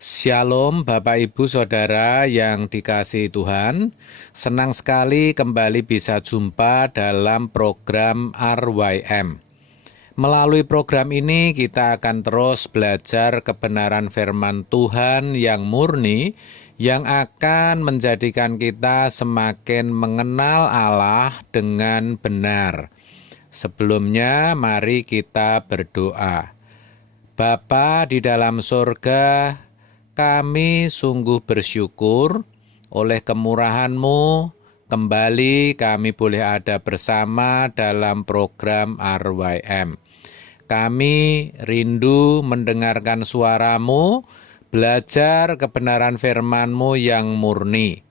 Shalom Bapak Ibu Saudara yang dikasihi Tuhan. Senang sekali kembali bisa jumpa dalam program RYM. Melalui program ini kita akan terus belajar kebenaran firman Tuhan yang murni, yang akan menjadikan kita semakin mengenal Allah dengan benar. Sebelumnya mari kita berdoa. Bapa di dalam surga, kami sungguh bersyukur oleh kemurahan-Mu, kembali kami boleh ada bersama dalam program RYM. Kami rindu mendengarkan suara-Mu, belajar kebenaran firman-Mu yang murni.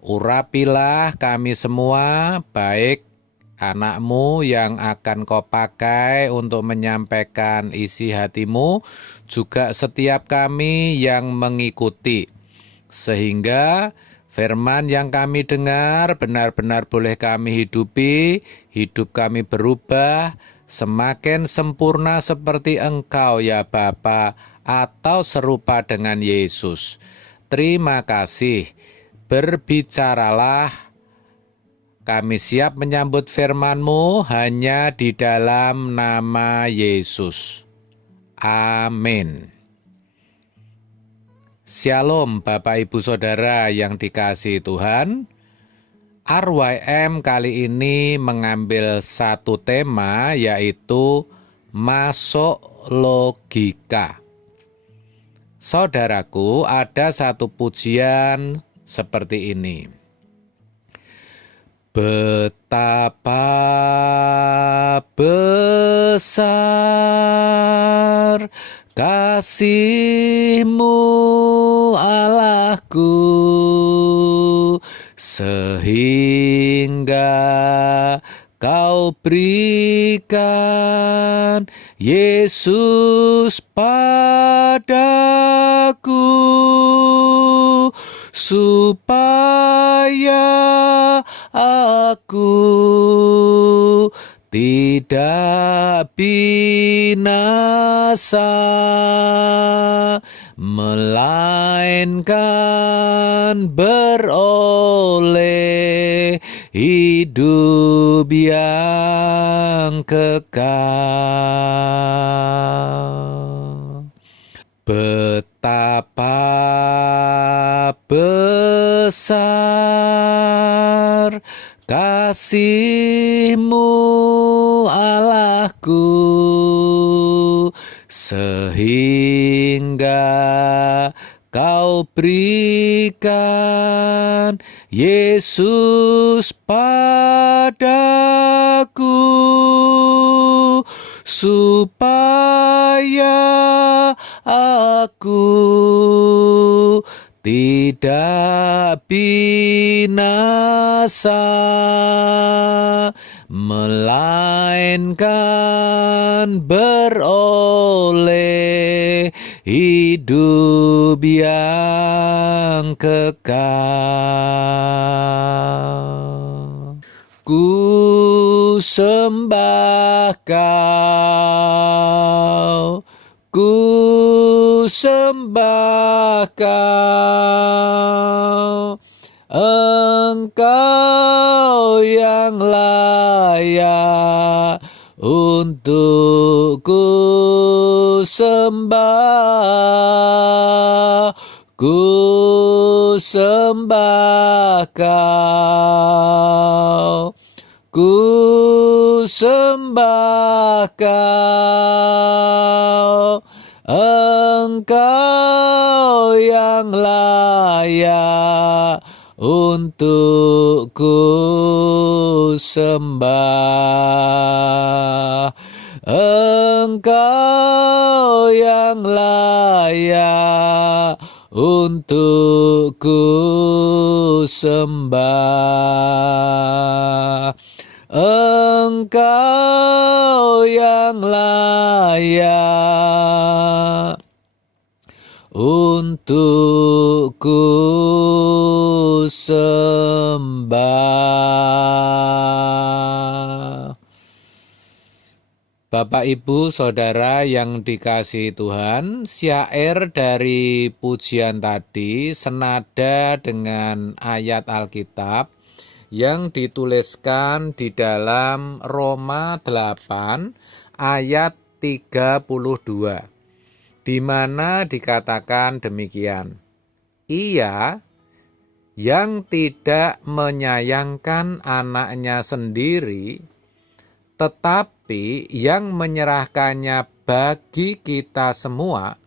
Urapilah kami semua, baik anak-Mu yang akan Kau pakai untuk menyampaikan isi hati-Mu, juga setiap kami yang mengikuti, sehingga firman yang kami dengar benar-benar boleh kami hidupi, hidup kami berubah, semakin sempurna seperti Engkau ya Bapa, atau serupa dengan Yesus. Terima kasih, berbicaralah. Kami siap menyambut firman-Mu hanya di dalam nama Yesus. Amin. Shalom Bapak Ibu Saudara yang dikasihi Tuhan. RYM kali ini mengambil satu tema, yaitu masuk logika. Saudaraku, ada satu pujian seperti ini. Betapa besar kasih-Mu Allahku, sehingga Kau berikan Yesus padaku, supaya aku tidak binasa, melainkan beroleh hidup yang kekal. Betapa besar kasih-Mu Allahku, sehingga Kau berikan Yesus padaku, supaya aku tidak binasa, melainkan beroleh hidup yang kekal. Ku sembah Kau, ku sembah Kau, Engkau yang layak untuk ku sembah. Ku sembah Kau, ku sembah Kau, Engkau yang layak untuk ku sembah. Engkau yang layak untuk ku sembah. Engkau yang layak untuk ku sembah. Bapak, Ibu, Saudara yang dikasihi Tuhan, syair dari pujian tadi senada dengan ayat Alkitab yang dituliskan di dalam Roma 8 ayat 32, di mana dikatakan demikian. Ia yang tidak menyayangkan anaknya sendiri, tetapi yang menyerahkannya bagi kita semua,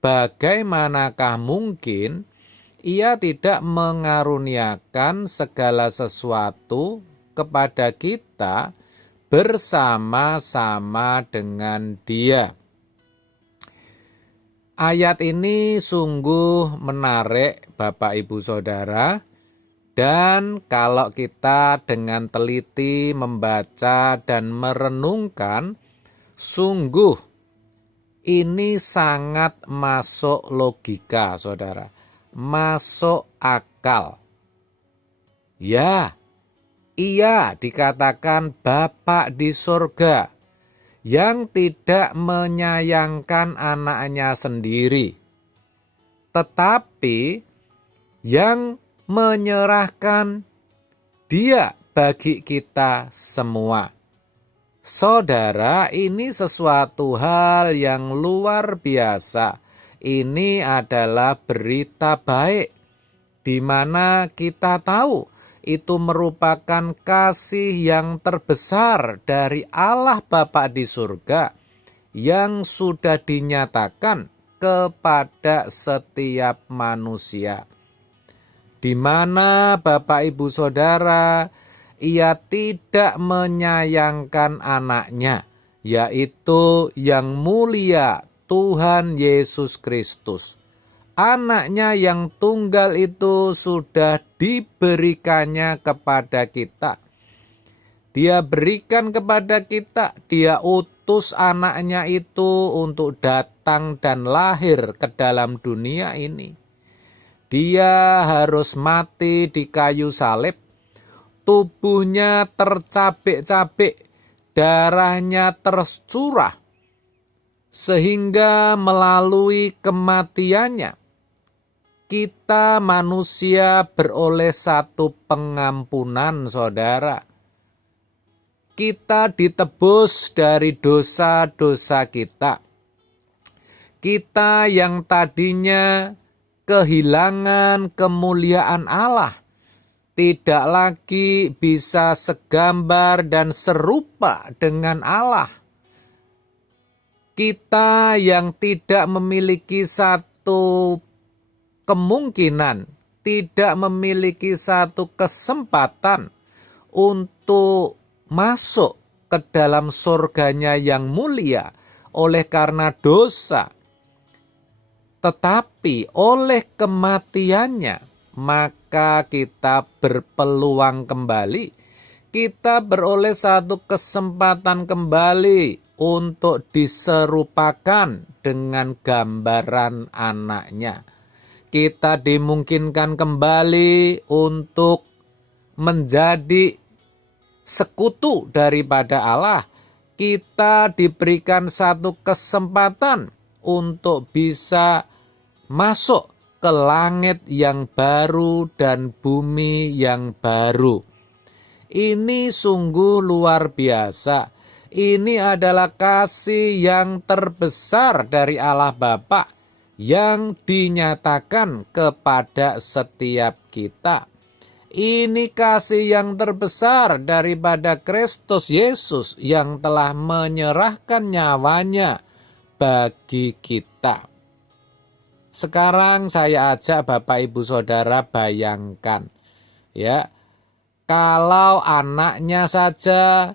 bagaimanakah mungkin ia tidak mengaruniakan segala sesuatu kepada kita bersama-sama dengan Dia. Ayat ini sungguh menarik, Bapak, Ibu, Saudara. Dan kalau kita dengan teliti membaca dan merenungkan, sungguh ini sangat masuk logika, Saudara. Masuk akal. Ya, ia dikatakan Bapa di surga yang tidak menyayangkan anaknya sendiri, tetapi yang menyerahkan Dia bagi kita semua. Saudara, ini sesuatu hal yang luar biasa. Ini adalah berita baik, di mana kita tahu itu merupakan kasih yang terbesar dari Allah Bapa di surga yang sudah dinyatakan kepada setiap manusia. Di mana Bapak, Ibu, Saudara, ia tidak menyayangkan anaknya, yaitu yang mulia Tuhan Yesus Kristus. Anaknya yang tunggal itu sudah diberikannya kepada kita. Dia berikan kepada kita, Dia utus anaknya itu untuk datang dan lahir ke dalam dunia ini. Dia harus mati di kayu salib, tubuhnya tercabik-cabik, darahnya tercurah, sehingga melalui kematiannya, kita manusia beroleh satu pengampunan, Saudara. Kita ditebus dari dosa-dosa kita. Kita yang tadinya kehilangan kemuliaan Allah, tidak lagi bisa segambar dan serupa dengan Allah. Kita yang tidak memiliki satu kemungkinan, tidak memiliki satu kesempatan untuk masuk ke dalam surganya yang mulia oleh karena dosa. Tetapi oleh kematiannya, maka kita berpeluang kembali. Kita beroleh satu kesempatan kembali untuk diserupakan dengan gambaran anaknya. Kita dimungkinkan kembali untuk menjadi sekutu daripada Allah. Kita diberikan satu kesempatan untuk bisa masuk ke langit yang baru dan bumi yang baru. Ini sungguh luar biasa. Ini adalah kasih yang terbesar dari Allah Bapa yang dinyatakan kepada setiap kita. Ini kasih yang terbesar daripada Kristus Yesus yang telah menyerahkan nyawanya bagi kita. Sekarang saya ajak Bapak, Ibu, Saudara bayangkan, ya, kalau anaknya saja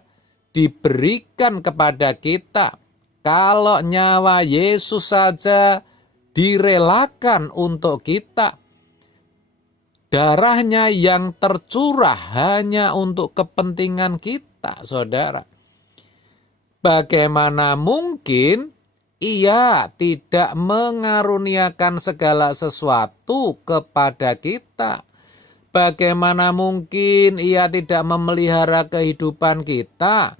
diberikan kepada kita, kalau nyawa Yesus saja direlakan untuk kita, darahnya yang tercurah hanya untuk kepentingan kita, Saudara. Bagaimana mungkin Ia tidak mengaruniakan segala sesuatu kepada kita? Bagaimana mungkin Ia tidak memelihara kehidupan kita?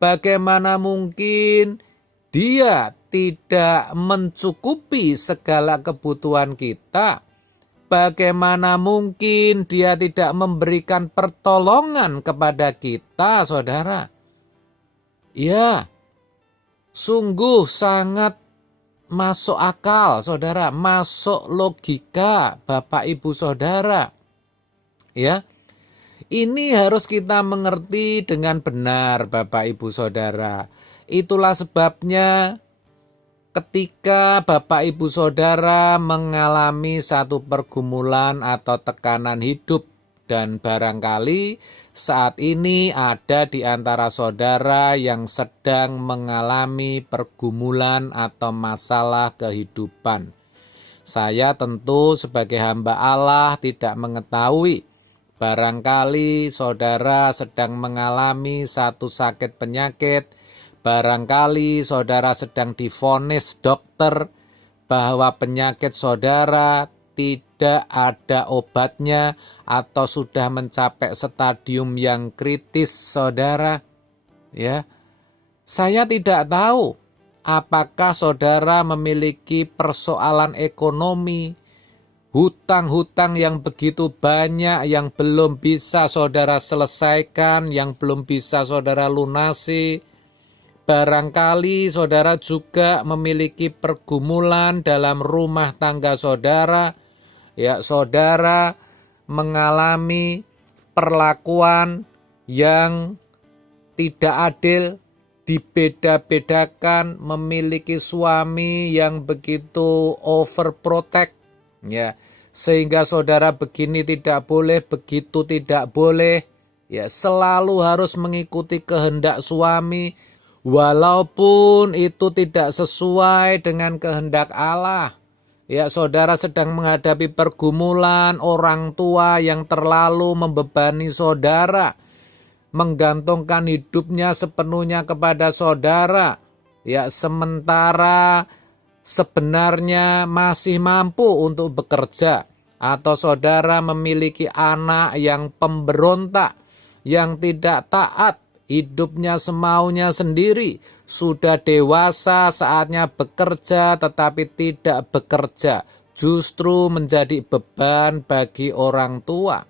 bagaimana mungkin Dia tidak mencukupi segala kebutuhan kita? Bagaimana mungkin Dia tidak memberikan pertolongan kepada kita, saudara? Ya, sungguh sangat masuk akal, saudara, masuk logika, Bapak Ibu Saudara. Ya, ini harus kita mengerti dengan benar, Bapak Ibu Saudara. Itulah sebabnya ketika Bapak Ibu Saudara mengalami satu pergumulan atau tekanan hidup, dan barangkali saat ini ada di antara saudara yang sedang mengalami pergumulan atau masalah kehidupan. Saya tentu sebagai hamba Allah tidak mengetahui. Barangkali saudara sedang mengalami satu sakit penyakit. Barangkali saudara sedang divonis dokter bahwa penyakit saudara tidak ada obatnya atau sudah mencapai stadium yang kritis, saudara. Ya, saya tidak tahu apakah saudara memiliki persoalan ekonomi, hutang-hutang yang begitu banyak yang belum bisa saudara selesaikan, yang belum bisa saudara lunasi. Barangkali saudara juga memiliki pergumulan dalam rumah tangga saudara. Ya, saudara mengalami perlakuan yang tidak adil, dibeda-bedakan, memiliki suami yang begitu overprotect, ya, sehingga saudara begini tidak boleh, begitu tidak boleh, ya, selalu harus mengikuti kehendak suami, walaupun itu tidak sesuai dengan kehendak Allah. Ya, saudara sedang menghadapi pergumulan orang tua yang terlalu membebani saudara, menggantungkan hidupnya sepenuhnya kepada saudara. Ya, sementara sebenarnya masih mampu untuk bekerja. Atau saudara memiliki anak yang pemberontak, yang tidak taat, hidupnya semaunya sendiri, sudah dewasa saatnya bekerja tetapi tidak bekerja, justru menjadi beban bagi orang tua.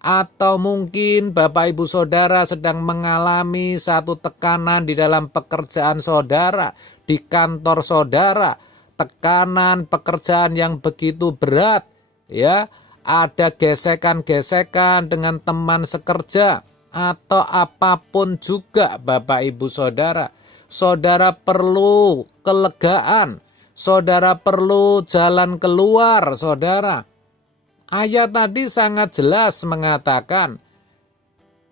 Atau mungkin Bapak Ibu Saudara sedang mengalami satu tekanan di dalam pekerjaan saudara, di kantor saudara, tekanan pekerjaan yang begitu berat, ya, ada gesekan-gesekan dengan teman sekerja, atau apapun juga Bapak Ibu Saudara. Saudara perlu kelegaan, saudara perlu jalan keluar, saudara. Ayat tadi sangat jelas mengatakan,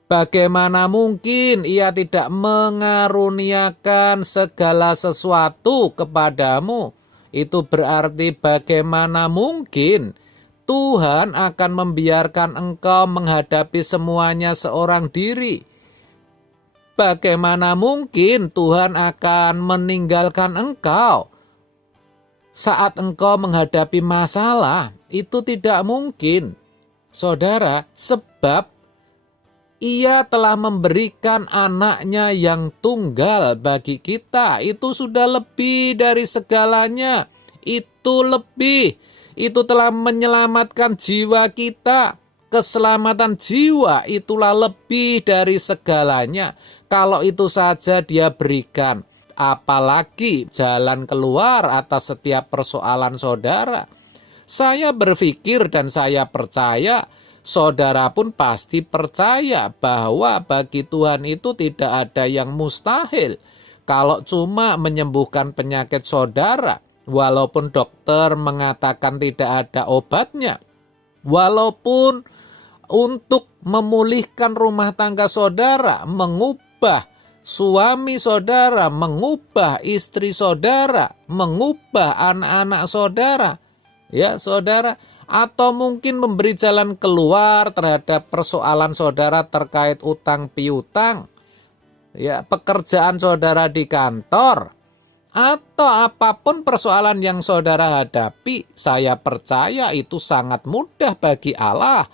bagaimana mungkin Ia tidak mengaruniakan segala sesuatu kepadamu? Itu berarti bagaimana mungkin Tuhan akan membiarkan engkau menghadapi semuanya seorang diri? Bagaimana mungkin Tuhan akan meninggalkan engkau saat engkau menghadapi masalah? Itu tidak mungkin, saudara, sebab Ia telah memberikan anaknya yang tunggal bagi kita. Itu sudah lebih dari segalanya. Itu lebih. Itu telah menyelamatkan jiwa kita. Keselamatan jiwa itulah lebih dari segalanya. Kalau itu saja Dia berikan, apalagi jalan keluar atas setiap persoalan saudara. Saya berpikir dan saya percaya, saudara pun pasti percaya bahwa bagi Tuhan itu tidak ada yang mustahil. Kalau cuma menyembuhkan penyakit saudara, walaupun dokter mengatakan tidak ada obatnya, walaupun untuk memulihkan rumah tangga saudara, mengubah suami saudara, mengubah istri saudara, mengubah anak-anak saudara, ya saudara, atau mungkin memberi jalan keluar terhadap persoalan saudara terkait utang piutang, ya, pekerjaan saudara di kantor, atau apapun persoalan yang saudara hadapi, saya percaya itu sangat mudah bagi Allah.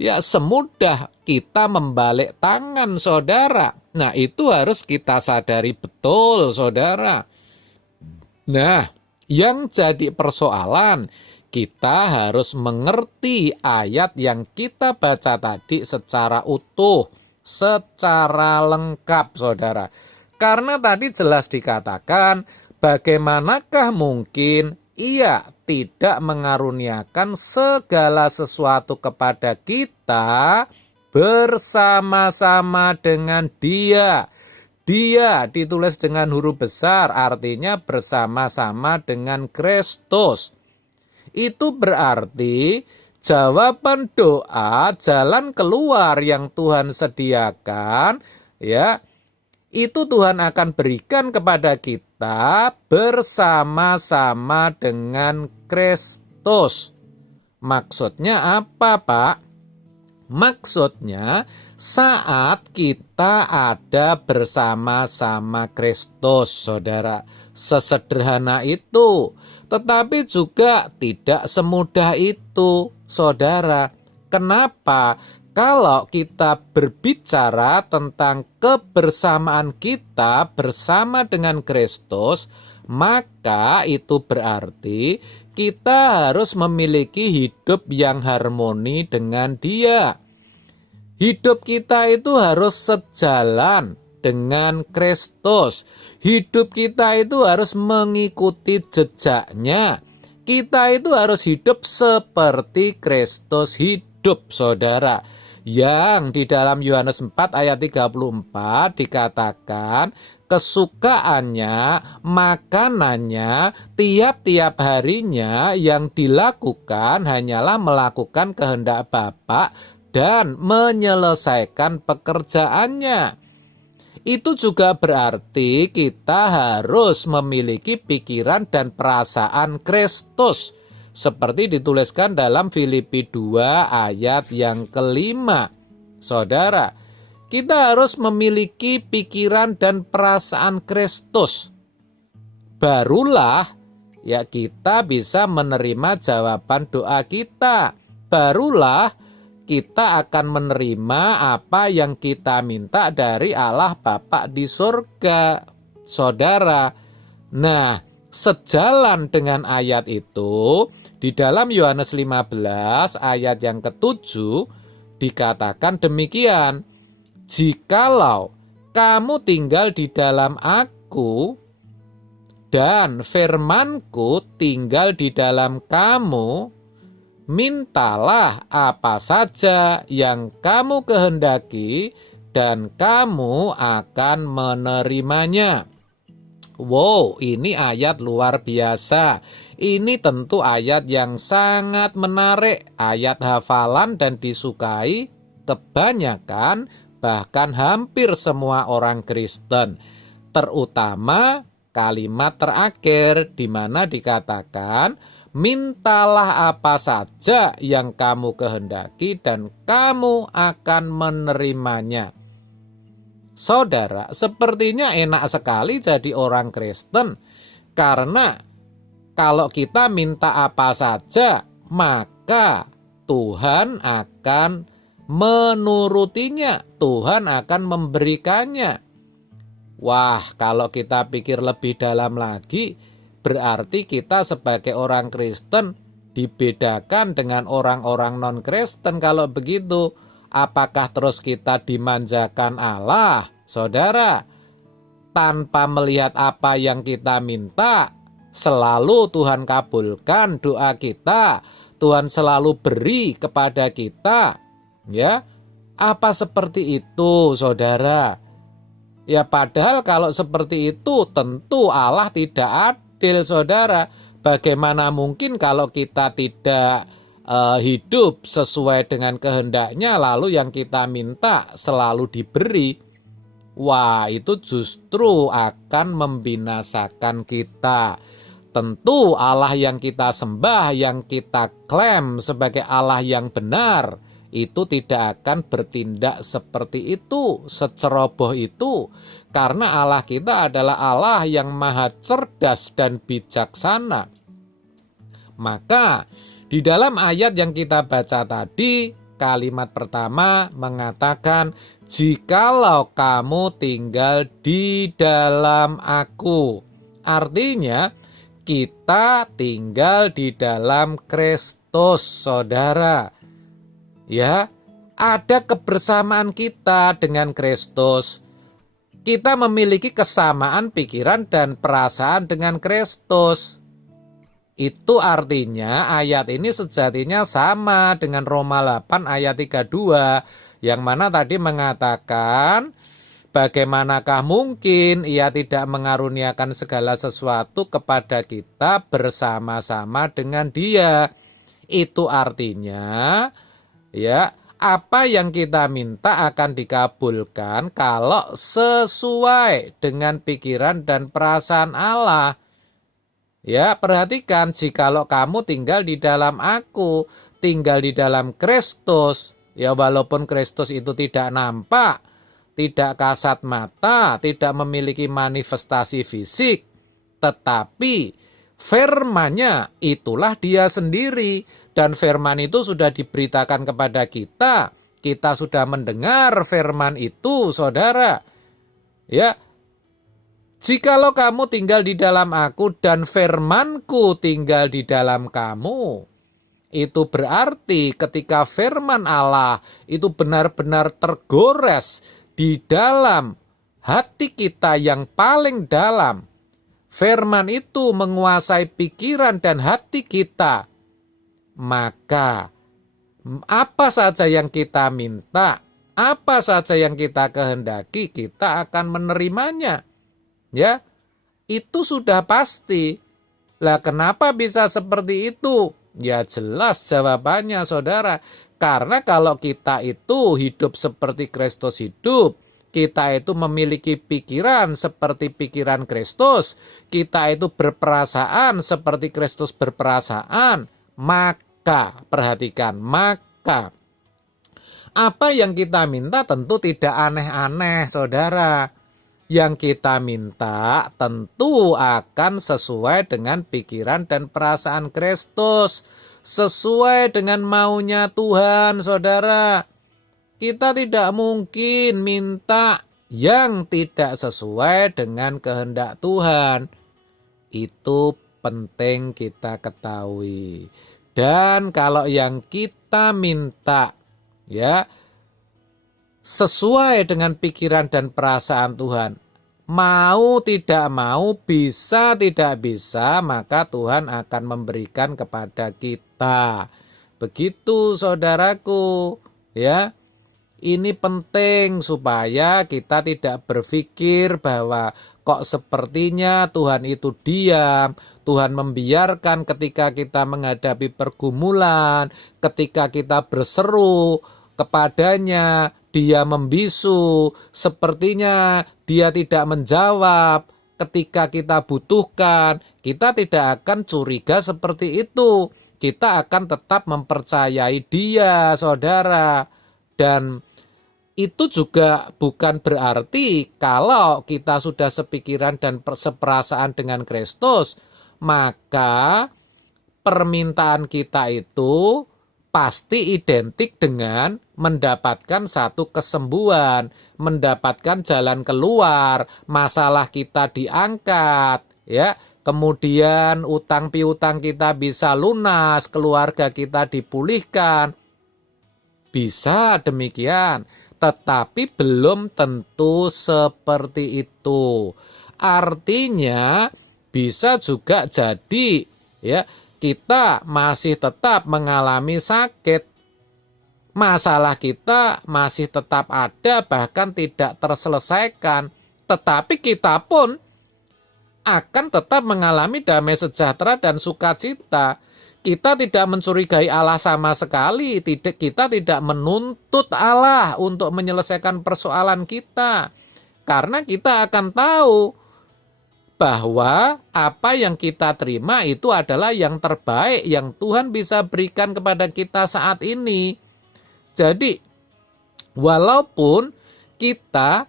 Ya, semudah kita membalik tangan saudara. Nah, itu harus kita sadari betul, saudara. Nah, yang jadi persoalan, kita harus mengerti ayat yang kita baca tadi secara utuh, secara lengkap, saudara. Karena tadi jelas dikatakan, bagaimanakah mungkin Ia tidak mengaruniakan segala sesuatu kepada kita bersama-sama dengan Dia. Dia ditulis dengan huruf besar, artinya bersama-sama dengan Kristus. Itu berarti jawaban doa, jalan keluar yang Tuhan sediakan, ya, itu Tuhan akan berikan kepada kita bersama-sama dengan Kristus. Maksudnya apa, Pak? Maksudnya saat kita ada bersama-sama Kristus, saudara. Sesederhana itu. Tetapi juga tidak semudah itu, saudara. Kenapa? Kalau kita berbicara tentang kebersamaan kita bersama dengan Kristus, maka itu berarti kita harus memiliki hidup yang harmoni dengan Dia. Hidup kita itu harus sejalan dengan Kristus. Hidup kita itu harus mengikuti jejaknya. Kita itu harus hidup seperti Kristus hidup, saudara. Yang di dalam Yohanes 4 ayat 34 dikatakan kesukaannya, makanannya, tiap-tiap harinya yang dilakukan hanyalah melakukan kehendak Bapa dan menyelesaikan pekerjaannya. Itu juga berarti kita harus memiliki pikiran dan perasaan Kristus, seperti dituliskan dalam Filipi 2 ayat yang kelima. Saudara, kita harus memiliki pikiran dan perasaan Kristus. Barulah ya kita bisa menerima jawaban doa kita. Barulah kita akan menerima apa yang kita minta dari Allah Bapa di surga, saudara. Nah, sejalan dengan ayat itu, di dalam Yohanes 15 ayat yang ke-7 dikatakan demikian, jikalau kamu tinggal di dalam aku dan firmanku tinggal di dalam kamu, mintalah apa saja yang kamu kehendaki dan kamu akan menerimanya. Wow, ini ayat luar biasa. Ini tentu ayat yang sangat menarik, ayat hafalan dan disukai kebanyakan, bahkan hampir semua orang Kristen. Terutama kalimat terakhir di mana dikatakan, mintalah apa saja yang kamu kehendaki dan kamu akan menerimanya. Saudara, sepertinya enak sekali jadi orang Kristen, karena kalau kita minta apa saja, maka Tuhan akan menurutinya, Tuhan akan memberikannya. Wah, kalau kita pikir lebih dalam lagi, berarti kita sebagai orang Kristen dibedakan dengan orang-orang non-Kristen. Kalau begitu, apakah terus kita dimanjakan Allah, saudara? Tanpa melihat apa yang kita minta, selalu Tuhan kabulkan doa kita, Tuhan selalu beri kepada kita, ya. Apa seperti itu, saudara? Ya, padahal kalau seperti itu tentu Allah tidak adil, saudara. Bagaimana mungkin kalau kita tidak hidup sesuai dengan kehendaknya, lalu yang kita minta selalu diberi? Wah, itu justru akan membinasakan kita. Tentu Allah yang kita sembah, yang kita klaim sebagai Allah yang benar, itu tidak akan bertindak seperti itu, seceroboh itu. Karena Allah kita adalah Allah yang maha cerdas dan bijaksana. Maka di dalam ayat yang kita baca tadi, kalimat pertama mengatakan, jikalau kamu tinggal di dalam Aku. Artinya kita tinggal di dalam Kristus, saudara. Ya, ada kebersamaan kita dengan Kristus. Kita memiliki kesamaan pikiran dan perasaan dengan Kristus. Itu artinya ayat ini sejatinya sama dengan Roma 8 ayat 32, yang mana tadi mengatakan, bagaimanakah mungkin Ia tidak mengaruniakan segala sesuatu kepada kita bersama-sama dengan Dia. Itu artinya, ya, apa yang kita minta akan dikabulkan kalau sesuai dengan pikiran dan perasaan Allah. Ya, perhatikan, jikalau kamu tinggal di dalam Aku, tinggal di dalam Kristus, ya walaupun Kristus itu tidak nampak, tidak kasat mata, tidak memiliki manifestasi fisik, tetapi firman-Nya itulah Dia sendiri, dan firman itu sudah diberitakan kepada kita. Kita sudah mendengar firman itu, saudara. Ya, jikalau kamu tinggal di dalam Aku dan firman-Ku tinggal di dalam kamu, itu berarti ketika firman Allah itu benar-benar tergores di dalam hati kita yang paling dalam, firman itu menguasai pikiran dan hati kita, maka apa saja yang kita minta, apa saja yang kita kehendaki, kita akan menerimanya. Ya, itu sudah pasti. Lah, kenapa bisa seperti itu? Ya jelas jawabannya, saudara. Karena kalau kita itu hidup seperti Kristus hidup, kita itu memiliki pikiran seperti pikiran Kristus, kita itu berperasaan seperti Kristus berperasaan, maka, perhatikan, maka apa yang kita minta tentu tidak aneh-aneh, saudara. Yang kita minta tentu akan sesuai dengan pikiran dan perasaan Kristus, sesuai dengan maunya Tuhan, saudara. Kita tidak mungkin minta yang tidak sesuai dengan kehendak Tuhan. Itu penting kita ketahui. Dan kalau yang kita minta, ya, sesuai dengan pikiran dan perasaan Tuhan, mau tidak mau, bisa tidak bisa, maka Tuhan akan memberikan kepada kita. Begitu, saudaraku, ya. Ini penting supaya kita tidak berpikir bahwa kok sepertinya Tuhan itu diam, Tuhan membiarkan ketika kita menghadapi pergumulan, ketika kita berseru kepadanya, Dia membisu, sepertinya Dia tidak menjawab ketika kita butuhkan. Kita tidak akan curiga seperti itu. Kita akan tetap mempercayai Dia, saudara. Dan itu juga bukan berarti kalau kita sudah sepikiran dan seperasaan dengan Kristus, maka permintaan kita itu pasti identik dengan mendapatkan satu kesembuhan, mendapatkan jalan keluar, masalah kita diangkat, ya. Kemudian utang piutang kita bisa lunas, keluarga kita dipulihkan. Bisa demikian, tetapi belum tentu seperti itu. Artinya bisa juga jadi, ya, kita masih tetap mengalami sakit. Masalah kita masih tetap ada, bahkan tidak terselesaikan. Tetapi kita pun akan tetap mengalami damai sejahtera dan sukacita. Kita tidak mencurigai Allah sama sekali. Kita tidak menuntut Allah untuk menyelesaikan persoalan kita. Karena kita akan tahu bahwa apa yang kita terima itu adalah yang terbaik yang Tuhan bisa berikan kepada kita saat ini. Jadi, walaupun kita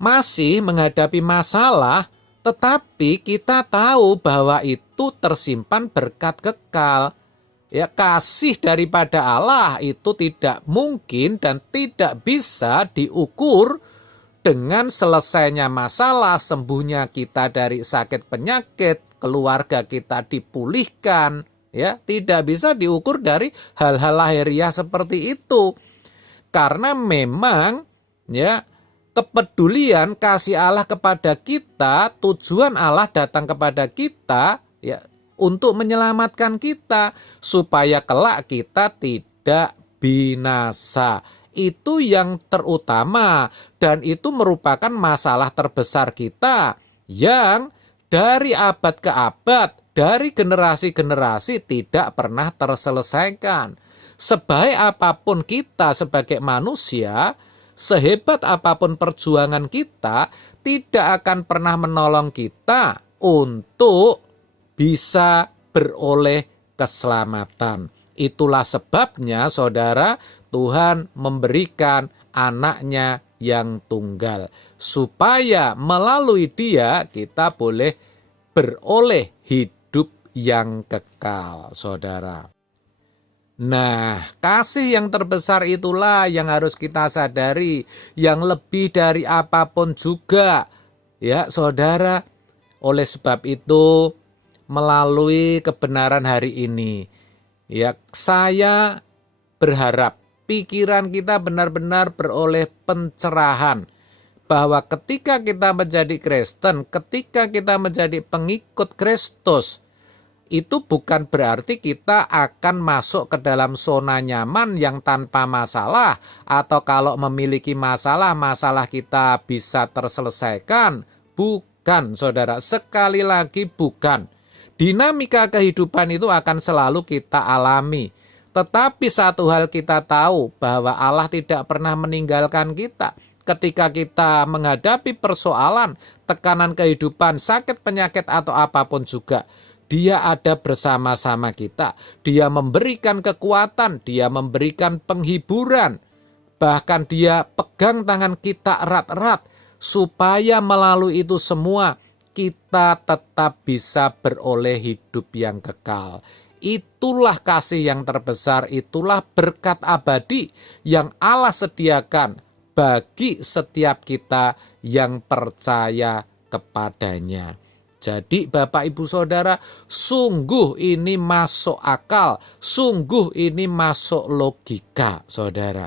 masih menghadapi masalah, tetapi kita tahu bahwa itu tersimpan berkat kekal. Ya, kasih daripada Allah itu tidak mungkin dan tidak bisa diukur dengan selesainya masalah, sembuhnya kita dari sakit penyakit, keluarga kita dipulihkan, ya, tidak bisa diukur dari hal-hal lahiriah seperti itu. Karena memang ya, kepedulian kasih Allah kepada kita, tujuan Allah datang kepada kita ya untuk menyelamatkan kita supaya kelak kita tidak binasa. Itu yang terutama dan itu merupakan masalah terbesar kita yang dari abad ke abad, dari generasi-generasi tidak pernah terselesaikan. Sebaik apapun kita sebagai manusia, sehebat apapun perjuangan kita, tidak akan pernah menolong kita untuk bisa beroleh keselamatan. Itulah sebabnya saudara, Tuhan memberikan anaknya yang tunggal, supaya melalui dia kita boleh beroleh hidup yang kekal, saudara. Nah, kasih yang terbesar itulah yang harus kita sadari, yang lebih dari apapun juga, ya saudara. Oleh sebab itu, melalui kebenaran hari ini, ya saya berharap pikiran kita benar-benar beroleh pencerahan, bahwa ketika kita menjadi Kristen, ketika kita menjadi pengikut Kristus, itu bukan berarti kita akan masuk ke dalam zona nyaman yang tanpa masalah, atau kalau memiliki masalah kita bisa terselesaikan. Bukan, saudara, sekali lagi bukan. Dinamika kehidupan itu akan selalu kita alami. Tetapi satu hal kita tahu, bahwa Allah tidak pernah meninggalkan kita. Ketika kita menghadapi persoalan, tekanan kehidupan, sakit penyakit atau apapun juga, Dia ada bersama-sama kita. Dia memberikan kekuatan, Dia memberikan penghiburan. Bahkan Dia pegang tangan kita erat-erat, supaya melalui itu semua kita tetap bisa beroleh hidup yang kekal. Itulah kasih yang terbesar, itulah berkat abadi yang Allah sediakan bagi setiap kita yang percaya kepadanya. Jadi Bapak Ibu Saudara, sungguh ini masuk akal, sungguh ini masuk logika, saudara.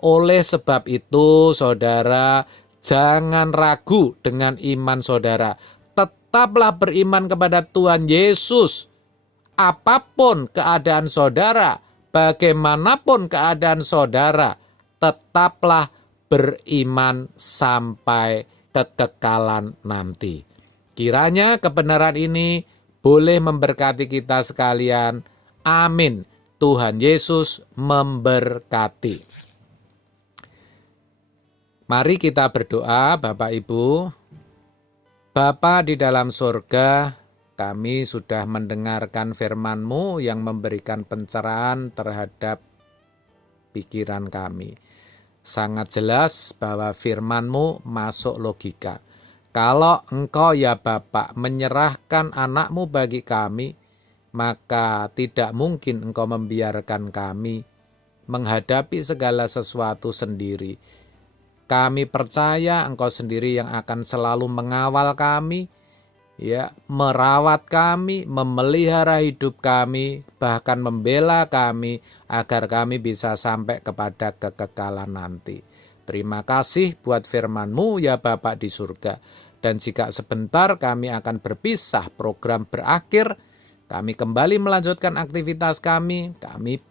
Oleh sebab itu, saudara, jangan ragu dengan iman saudara. Tetaplah beriman kepada Tuhan Yesus. Apapun keadaan saudara, bagaimanapun keadaan saudara, tetaplah beriman sampai kekekalan nanti. Kiranya kebenaran ini boleh memberkati kita sekalian. Amin. Tuhan Yesus memberkati. Mari kita berdoa, Bapak Ibu. Bapa di dalam surga, kami sudah mendengarkan firman-Mu yang memberikan pencerahan terhadap pikiran kami. Sangat jelas bahwa firman-Mu masuk logika. Kalau Engkau ya Bapa menyerahkan anak-Mu bagi kami, maka tidak mungkin Engkau membiarkan kami menghadapi segala sesuatu sendiri. Kami percaya Engkau sendiri yang akan selalu mengawal kami, ya, merawat kami, memelihara hidup kami, bahkan membela kami agar kami bisa sampai kepada kekekalan nanti. Terima kasih buat firman-Mu ya Bapa di surga. Dan jika sebentar kami akan berpisah, program berakhir, kami kembali melanjutkan aktivitas kami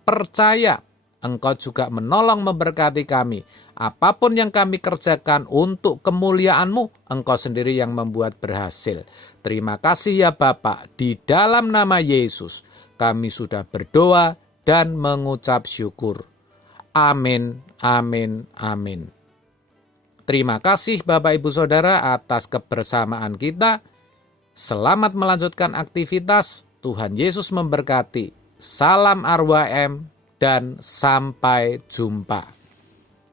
percaya Engkau juga menolong memberkati kami. Apapun yang kami kerjakan untuk kemuliaan-Mu, Engkau sendiri yang membuat berhasil. Terima kasih ya Bapa, di dalam nama Yesus kami sudah berdoa dan mengucap syukur. Amin, amin, amin. Terima kasih Bapak Ibu Saudara atas kebersamaan kita. Selamat melanjutkan aktivitas. Tuhan Yesus memberkati. Salam arwah M dan sampai jumpa.